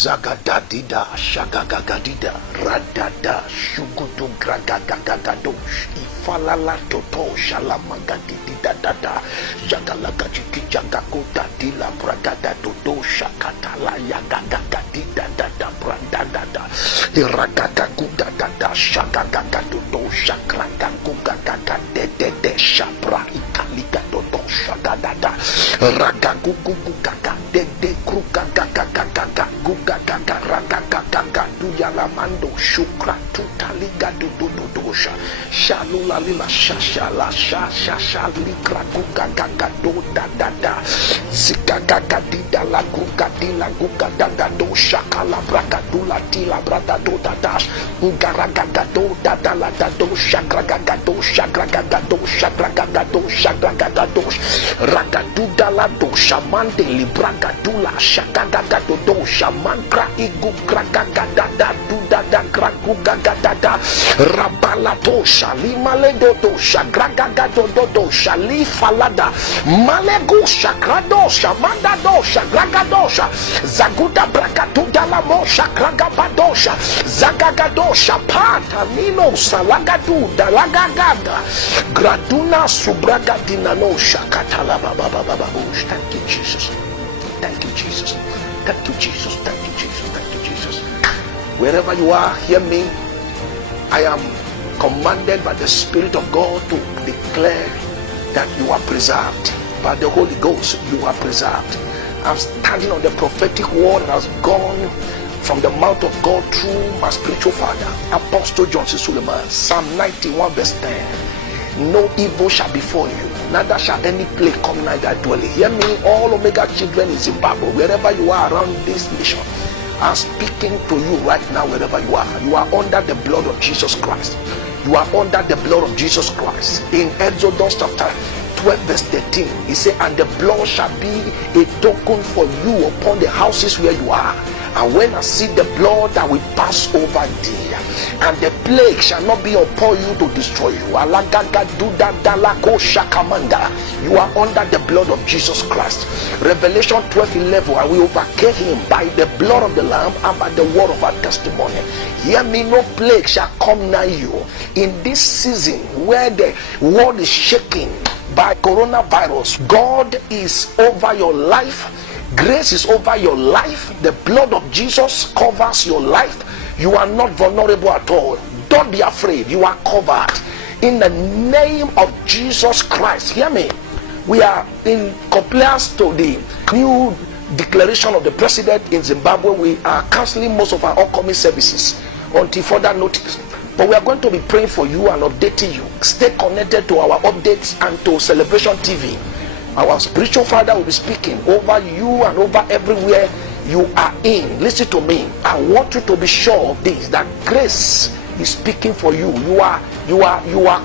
Zagadadida, shagagadida, radada, shugudu gragagagadosh, ifalala toto, shalamagadida dada, jagalagajiki jagakuta dila bragada dodo, shakatala yagagadida dada, brandada, iragagaguda dada, shagagadodo, shakragagugagagade, shapra, ikaliga dodo, shagadada, ragagugugaga, de krugagagagaga, gugagaga, ragagagaga, duyalamando, shukra, tutaliga, dudududosha, shalula lila, shashala, shashala, gugagaga, do da da da, zigagaga, dida la gugadila, gugadaga, do shakala, bragadula, tila, bragado, da da, ugaragaga, do da da la da do, shagragaga, do, shagragaga, do, shagragaga, do, shagragaga, do, ragaduda la do, shamande, libragadula, shagagaga, do, shamankra, igu, gragagaga, da, duda, da, gragugaga, da, rabala, do, shalimale, do, shagragaga, do, shali, falada, malegu, shakrado, shamanda, do, shagragadosha, zaguda, bragatuda, la mo, shakragabadosha, zagagadosha, pata, nino, salagadu, dalagagaga, graduna, subragadina, no, shakatala, bababababush. Thank you, Jesus. Thank you, Jesus. Thank you, Jesus. Thank you, Jesus. Thank you, Jesus. Wherever you are, hear me. I am commanded by the Spirit of God to declare that you are preserved. By the Holy Ghost, you are preserved. I'm standing on the prophetic word that has gone from the mouth of God through my spiritual father, Apostle Johnson Suleiman. Psalm 91 verse 10. No evil shall befall you, neither shall any plague come nigh thy dwelling. Hear me, all Omega children in Zimbabwe, wherever you are around this nation. I'm speaking to you right now, wherever you are. You are under the blood of Jesus Christ. You are under the blood of Jesus Christ. In Exodus chapter 12 verse 13, he said, and the blood shall be a token for you upon the houses where you are. And when I see the blood, I will pass over thee, and the plague shall not be upon you to destroy you. You are under the blood of Jesus Christ. Revelation 12:11, I will overcame him by the blood of the Lamb and by the word of our testimony. Hear me, no plague shall come nigh you in this season where the world is shaking by coronavirus. God is over your life. Grace is over your life. The blood of Jesus covers your life. You are not vulnerable at all. Don't be afraid. You are covered in the name of Jesus Christ. Hear me. We are in compliance to the new declaration of the president in Zimbabwe. We are cancelling most of our upcoming services until further notice. But we are going to be praying for you and updating you. Stay connected to our updates and to Celebration TV. Our spiritual father will be speaking over you and over everywhere you are in. Listen to me. I want you to be sure of this, that grace is speaking for you. You are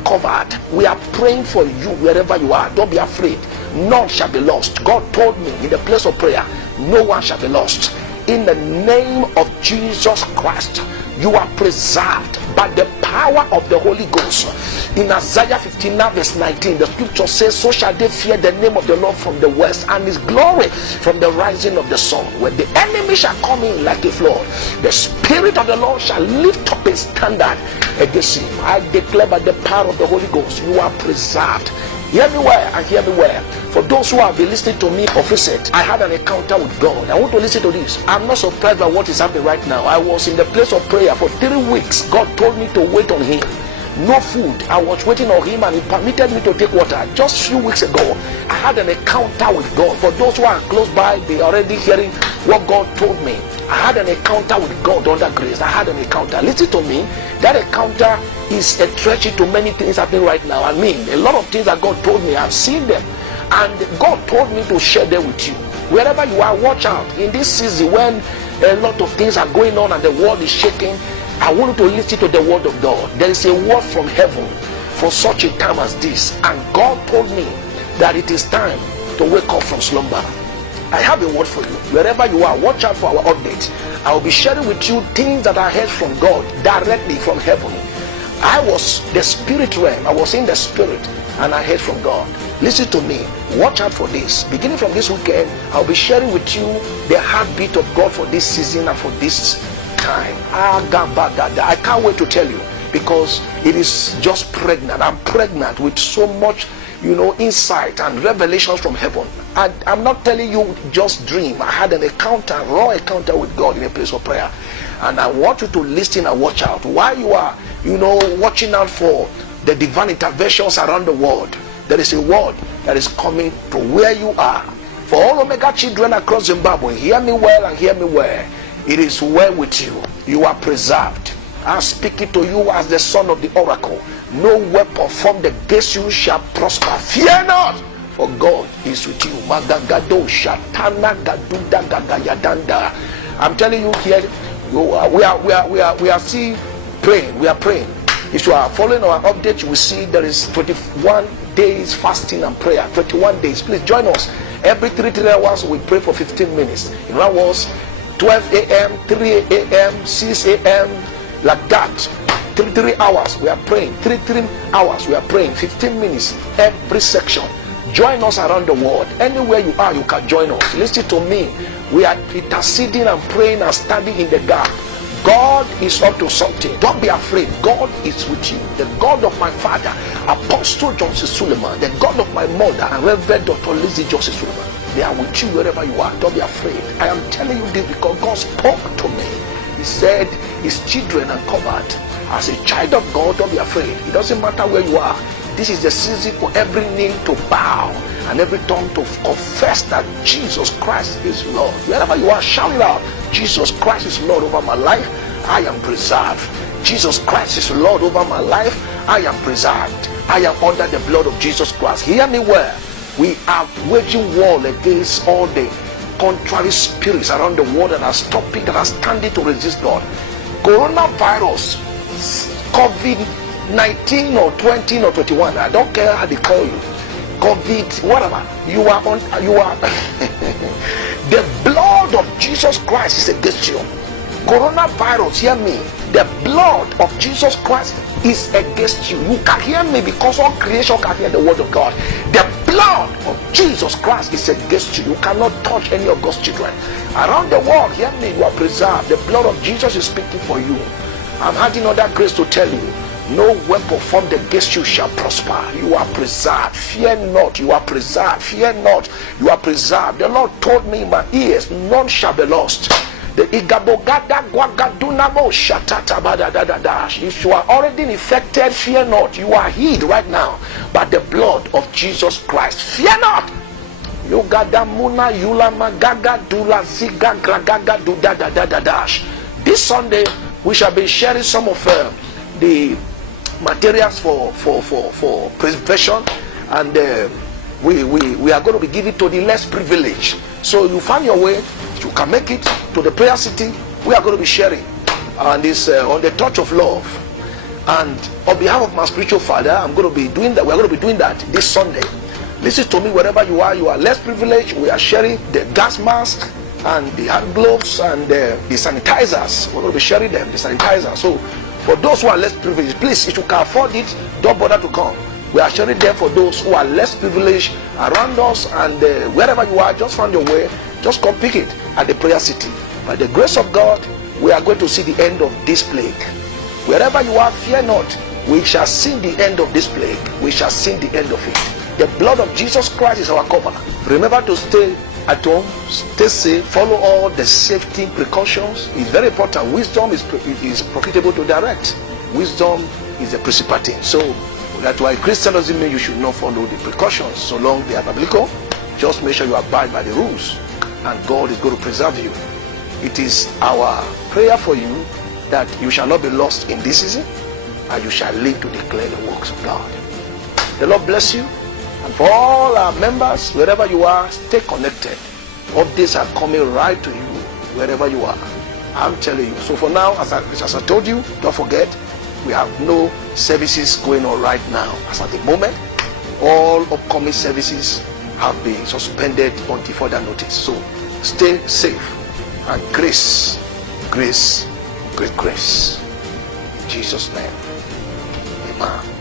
covered. We are praying for you wherever you are. Don't be afraid. None shall be lost. God told me in the place of prayer, no one shall be lost. In the name of Jesus Christ, you are preserved by the power of the Holy Ghost. In Isaiah 59 verse 19, the scripture says, so shall they fear the name of the Lord from the west, and his glory from the rising of the sun. When the enemy shall come in like a flood, the Spirit of the Lord shall lift up a standard against him. I declare by the power of the Holy Ghost, you are preserved. Hear me well and hear me well. For those who have been listening to me of recent, I had an encounter with God. I want to listen to this. I'm not surprised by what is happening right now. I was in the place of prayer for 3 weeks. God told me to wait on him. No food. I was waiting on him, and he permitted me to take water. Just a few weeks ago, I had an encounter with God. For those who are close by, they are already hearing what God told me. I had an encounter with God under grace. I had an encounter. Listen to me. That encounter is a treachery to many things happening right now. I mean, a lot of things that God told me, I've seen them. And God told me to share them with you. Wherever you are, watch out. In this season when a lot of things are going on and the world is shaking, I want you to listen to the word of God. There is a word from heaven for such a time as this. And God told me that it is time to wake up from slumber. I have a word for you. Wherever you are, watch out for our updates. I will be sharing with you things that I heard from God directly from heaven. I was the spirit realm. I was in the spirit. and I heard from God. Listen to me. Watch out for this. Beginning from this weekend, I'll be sharing with you the heartbeat of God for this season and for this time. I can't wait to tell you, because it is just pregnant. I'm pregnant with so much, insight and revelations from heaven. I'm not telling you just dream. I had an encounter, raw encounter with God in a place of prayer. And I want you to listen and watch out. While you are, watching out for the divine interventions around the world, there is a word that is coming to where you are. For all Omega children across Zimbabwe, hear me well and hear me well. It is well with you. You are preserved. I'm speaking to you as the son of the oracle. No weapon formed against you shall prosper. Fear not, for God is with you. Magagado shatana gaduda gagayadanda. I'm telling you here, we are still praying. We are praying. If you are following our update, you will see there is 21 days fasting and prayer. 21 days. Please join us. Every 3 hours we pray for 15 minutes. In other words, 12 a.m., 3 a.m., 6 a.m., like that. 3 hours we are praying. 3 hours we are praying. 15 minutes every section. Join us around the world. Anywhere you are, you can join us. Listen to me. We are interceding and praying and standing in the gap. God is up to something. Don't be afraid. God is with you. The God of my father, Apostle Johnson Suleiman, the God of my mother, and Reverend Dr. Lizzie Johnson Suleiman, they are with you wherever you are. Don't be afraid. I am telling you this because God spoke to me. He said his children are covered. As a child of God, don't be afraid. It doesn't matter where you are. This is the season for every knee to bow and every tongue to confess that Jesus Christ is Lord. Wherever you are, shout it out. Jesus Christ is Lord over my life. I am preserved. Jesus Christ is Lord over my life. I am preserved. I am under the blood of Jesus Christ. Hear me well. We are waging war against all the contrary spirits around the world that are stopping, that are standing to resist God. Coronavirus, COVID-19 or 20 or 21, I don't care how they call you, COVID, whatever, you are the blood of Jesus Christ is against you. Coronavirus, hear me, the blood of Jesus Christ is against you. You can hear me because all creation can hear the word of God. The blood of Jesus Christ is against you. You cannot touch any of God's children. Around the world, hear me, you are preserved. The blood of Jesus is speaking for you. I'm adding other grace to tell you, no weapon formed against you shall prosper. You are preserved. Fear not. You are preserved. Fear not. You are preserved. The Lord told me in my ears, none shall be lost. If you are already infected, fear not. You are healed right now by the blood of Jesus Christ. Fear not. This Sunday we shall be sharing some of the materials for prevention, and we are going to be giving to the less privileged. So you find your way. You can make it to the prayer city. We are going to be sharing, and this on the touch of love. And on behalf of my spiritual father, I'm going to be doing that. We are going to be doing that this Sunday. Listen to me, wherever you are less privileged. We are sharing the gas mask and the hand gloves and the sanitizers. We're going to be sharing them, the sanitizers. So for those who are less privileged, please, if you can afford it, don't bother to come. We are sharing them for those who are less privileged around us, and wherever you are, just find your way. Just come pick it at the prayer city. By the grace of God, we are going to see the end of this plague. Wherever you are, fear not. We shall see the end of this plague. We shall see the end of it. The blood of Jesus Christ is our cover. Remember to stay at home, stay safe, follow all the safety precautions. It's very important. Wisdom is profitable to direct. Wisdom is a principal thing. So that's why Christian doesn't mean you should not follow the precautions so long they are biblical. Just make sure you abide by the rules, and God is going to preserve you. It is our prayer for you that you shall not be lost in this season, and you shall live to declare the works of God. The Lord bless you. And for all our members, wherever you are, stay connected. Updates are coming right to you wherever you are. I'm telling you. So for now, as I told you, don't forget, we have no services going on right now. As at the moment, all upcoming services have been suspended until further notice. So stay safe, and grace, great grace. In Jesus' name, amen.